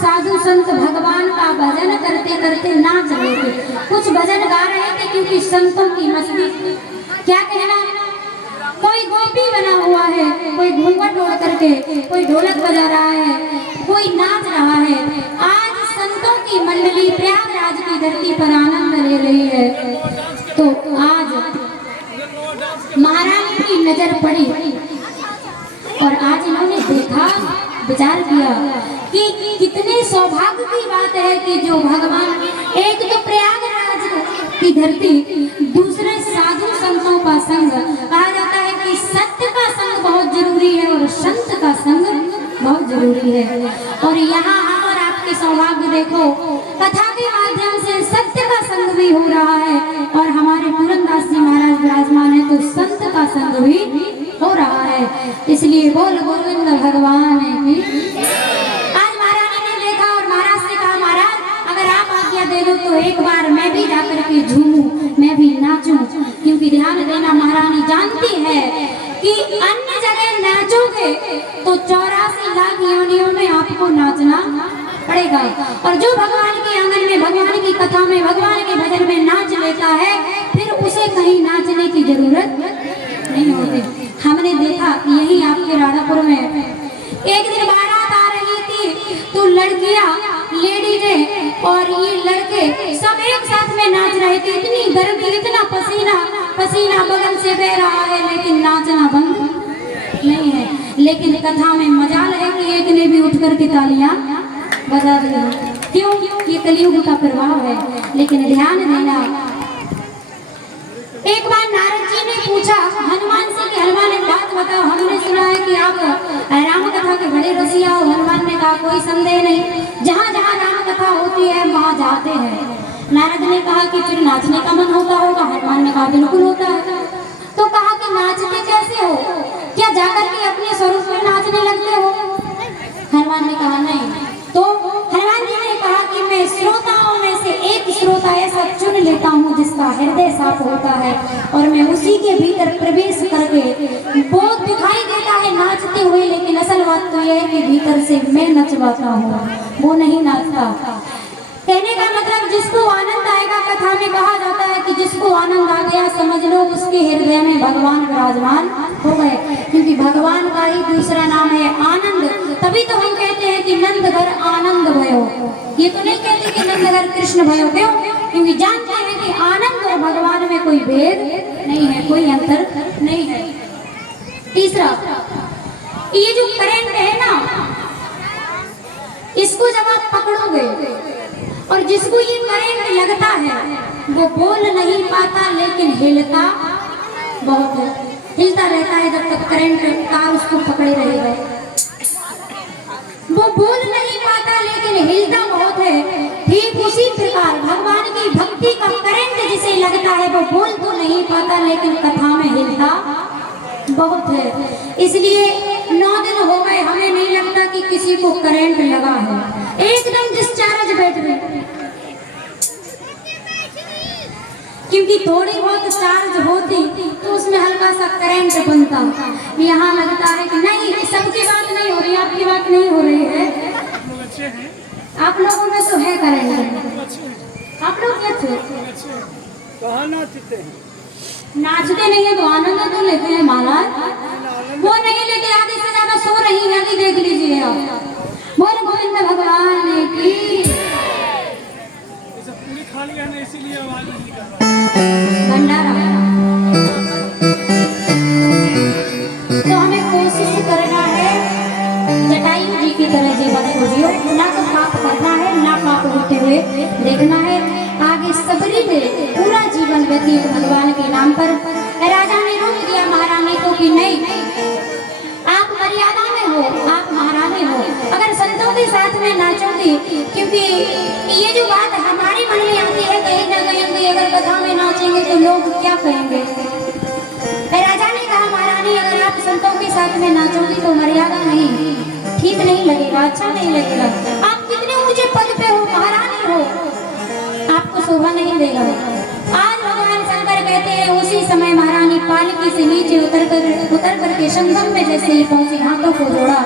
साधु संत भगवान का भजन करते करते नाच रहे थे। कुछ भजन गा रहे थे क्योंकि संतों की मस्ती, क्या कहना, कोई गोपी बना हुआ है, कोई घूंघट ओढ़ करके, कोई ढोलक बजा रहा है, कोई नाच रहा है। आज संतों की मंडली प्रयागराज की धरती पर आनंद ले रही है। तो आज महारानी की नजर पड़ी और आज इन्होंने देखा, विचार किया कि कितने सौभाग्य की बात है कि जो भगवान, एक तो प्रयागराज की धरती, दूसरे साधु संतों का संग। कहा जाता है कि सत्य का संग बहुत जरूरी है और संत का संग बहुत जरूरी है। और यहाँ हम और आपके सौभाग्य देखो, कथा के माध्यम से सत्य का संग भी हो रहा है और हमारे पूरनदास जी महाराज विराजमान है तो संत का संग भी हो रहा है। इसलिए बोल गोविंद भगवान की। आज महारानी ने देखा और महाराज से कहा, महाराज अगर आप आज्ञा दे दो तो एक बार मैं भी जाकर के झूमूं, मैं भी नाचूं। क्योंकि ध्यान देना, महारानी जानती है कि अन्य जगह नाचोगे तो 84 लाख योनियों में आपको नाचना पड़ेगा। और जो भगवान के आंगन में, भगवान की कथा में, भगवान के भजन में नाच लेता है, फिर उसे कहीं नाचने की जरूरत नहीं होती। हमने देखा यही आपके राधापुर में एक दिन बारात आ रही थी तो लड़कियां, लेडीजें और ये लड़के सब एक साथ में नाच रहे थे। इतनी गर्मी, इतना पसीना पसीना बगल से बह रहा है, लेकिन नाचना बंद नहीं है। लेकिन कथा में मजाल है कि एक ने भी उठ करके तालियां बजा दी। क्यों? ये कलयुग का प्रभाव है। लेकिन ध्यान देना, एक बार नारद जी ने पूछा हनुमान से कि हनुमान एक बात बताओ, हमने सुना है कि आप राम कथा के बड़े रसिया हो। हनुमान ने कहा कोई संदेह नहीं, जहाँ जहाँ राम कथा होती है वहाँ जाते हैं। नारद ने कहा कि फिर नाचने का मन होता होगा। हनुमान ने कहा बिल्कुल होता है। तो कहा कि नाचते कैसे हो, क्या जाकर के अपने स्वरूप में नाचने लगते हो? हनुमान ने कहा नहीं। तो हनुमान जी ने कहा कि मैं श्रोताओं में से एक श्रोता ऐसा चुन लेता हूँ जिसका हृदय साफ होता है और मैं उसी के भीतर प्रवेश करके, वो दिखाई देता है नाचते हुए, लेकिन असल बात तो यह है कि भीतर से मैं नचवाता हूँ, वो नहीं नाचता। कहने का मतलब जिसको आनंद आएगा, कथा में कहा जाता है कि जिसको आनंद आ गया समझ लो उसके हृदय में भगवान विराजमान हो गए। क्योंकि भगवान का ही दूसरा नाम है आनंद। तभी तो हम कहते हैं कि नंदघर आनंद भयो। ये तो नहीं कहते कि नंदघर कृष्ण भयो। क्यों? क्योंकि जानते हैं कि आनंद और भगवान में कोई भेद नहीं है, कोई अंतर नहीं है। तीसरा, ये जो करंट है ना, इसको जब आप पकड़ोगे और जिसको ये करंट लगता है वो बोल नहीं पाता लेकिन हिलता बहुत है, हिलता रहता है जब तक करंट तार उसको पकड़े रहेगा। वो बोल नहीं पाता लेकिन हिलता बहुत है। ठीक उसी प्रकार भगवान की भक्ति का करंट जिसे लगता है वो बोल तो नहीं पाता लेकिन कथा में हिलता बहुत है। इसलिए 9 दिन हो गए हमें नहीं लगता कि किसी को करंट लगा है, एकदम डिस्चार्ज बैठ गए। क्योंकि थोड़ी बहुत चार्ज होती तो उसमें हल्का सा करंट बनता। यहाँ लगता है कि नहीं, सबकी बात नहीं हो रही, आपकी बात नहीं हो रही है। आप लोगों में तो है करंट, आप लोग अच्छे कहाँ नाचते हैं? नाचते नहीं है तो आनंद तो लेते हैं महाराज। वो नहीं लेते, आधे से ज्यादा सो रही है, अभी देख लीजिए आप। बोल गोविंद भगवान की। पूरी खा लिया ना, इसीलिए आवाज नहीं कर रहा। भंडारा तो हमें कोशिश करना है जटायु जी की तरह जीवन को जियो, ना तो पाप करना है ना पाप होते हुए देखना है। आगे सबरी में पूरा जीवन व्यतीत भगवान के नाम पर। राजा ने रोक दिया महारानी को कि नहीं, आप मर्यादा में हो, आप महारानी हो, अगर संतों के साथ में नाचोगी। क्योंकि ये जो बात हमारे मन में आती है कहीं ना कहीं, अगर कथा में नाचेंगे तो लोग क्या कहेंगे। राजा ने कहा महारानी अगर आप संतों के साथ में नाचोगी तो मर्यादा नहीं, ठीक नहीं लगेगा, अच्छा नहीं लगेगा। आप कितने ऊंचे पद पे हो, महारानी हो, आपको शोभा नहीं देगा। आज भगवान शंकर कहते हैं उसी समय महारानी पालकी से नीचे उतर करके संगम में जैसे ही पहुंची, हाथों को जोड़ा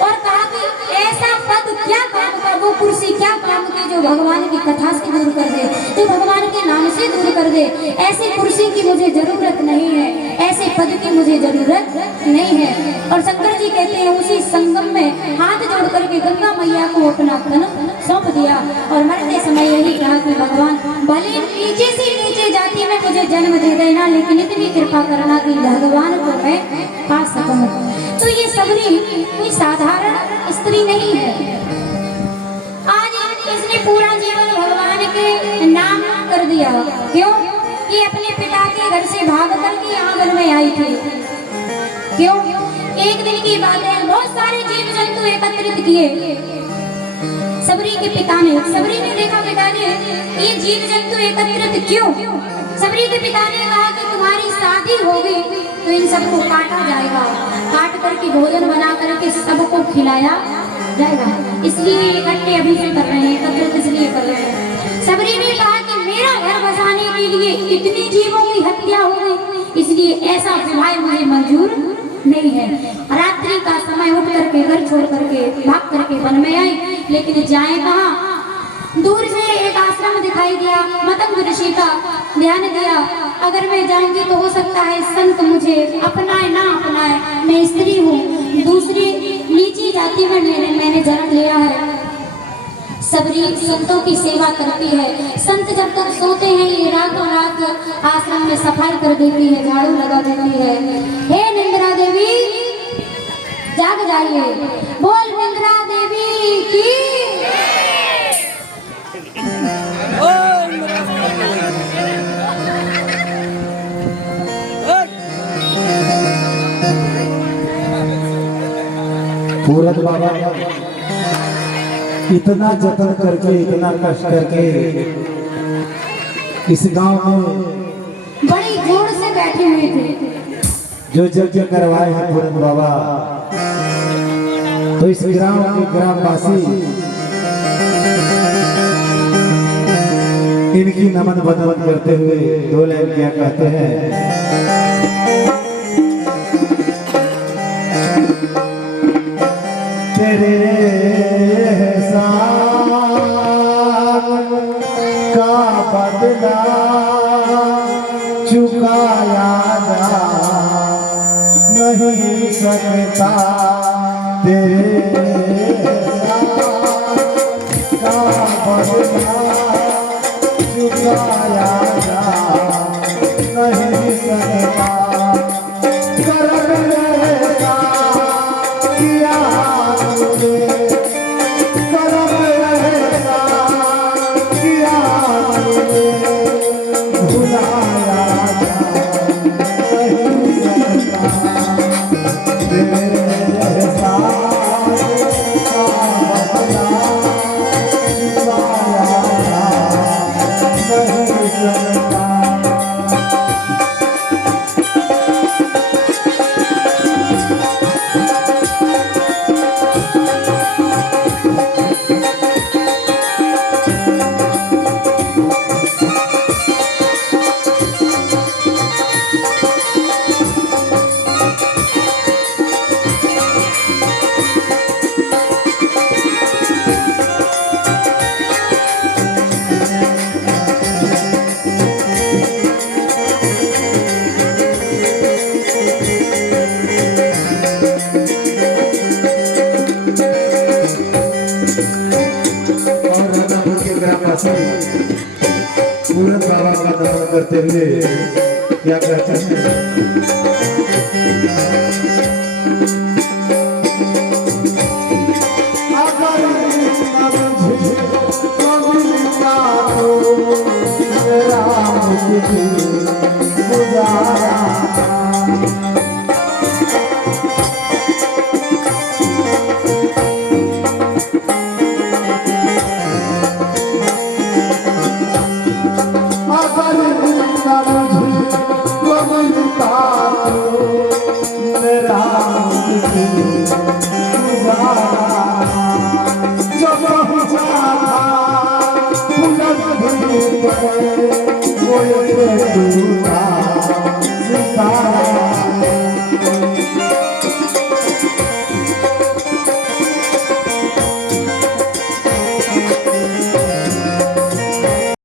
और कहा कि ऐसा पद क्या काम का वो कुर्सी क्या काम की जो भगवान की कथा से दूर कर दे, जो भगवान के नाम से दूर कर दे। ऐसी कुर्सी की मुझे जरूरत नहीं है, ऐसे पद की मुझे जरूरत नहीं है। और शंकर जी कहते हैं उसी संगम में हाथ जोड़ करके गंगा मैया को अपना तन सौंप दिया और मरते समय यही कहा कि भगवान भले नीचे से नीचे जाति में मुझे जन्म दे देना, लेकिन इतनी कृपा करना कि भगवान को मैं पा सकूं। तो ये सबरी कोई साधारण स्त्री नहीं है। आज इसने पूरा जीवन भगवान के नाम कर दिया। क्यों? कि अपने पिता के घर से भाग करके आंगन में आई थी। क्यों? एक दिन की बात है, बहुत सारे जीव जंतु एकत्रित किए सबरी के पिता ने। सबरी ने देखा पिता ने ये जीव जंतु एकत्रित क्यों? सबरी के पिता ने कहा कि तुम्हारी शादी होगी तो इन सबको काटा जाएगा, काट करके भोजन बना करके सबको खिलाया जाएगा। इसलिए इकट्ठे अभी से कर रहे हैं, एकत्रित इसलिए कर रहे हैं। सबरी ने कहा कि मेरा घर बसाने के लिए इतने जीवों की हत्या हो गई, इसलिए ऐसा विवाह मुझे मंजूर नहीं है। रात्रि का समय उठ करके घर छोड़ करके भाग करके वन में आई, लेकिन जाए कहाँ? दूर से एक आश्रम दिखाई दिया, मतंग ऋषि का। ध्यान दिया अगर मैं जाऊंगी तो हो सकता है संत मुझे अपनाए ना अपनाए, मैं स्त्री हूँ, दूसरी नीची जाति में मैंने जन्म लिया है। सबरी संतों की सेवा करती है। संत जब तक सोते हैं ये रातों रात आश्रम में सफाई कर देती है, झाड़ू लगा देती है। हे निंद्रा देवी जाग जाइए, बोल निंद्रा देवी की। पूरन बाबा इतना जतन करके, इतना कष्ट करके इस गांव में बड़ी जोर से बैठे हुए थे। जो यज्ञ करवाए हैं पूरन बाबा, तो इस ग्राम के ग्रामवासी इनकी नमन बदन करते हुए दो लाइन क्या कहते हैं। तेरे एहसान का बदला चुकाया जा नहीं सकता, तेरे एहसान का बदला चुकाया जा नहीं सकता। पूरन बाबा का दर्शन करते हुए क्या कहते हैं। जब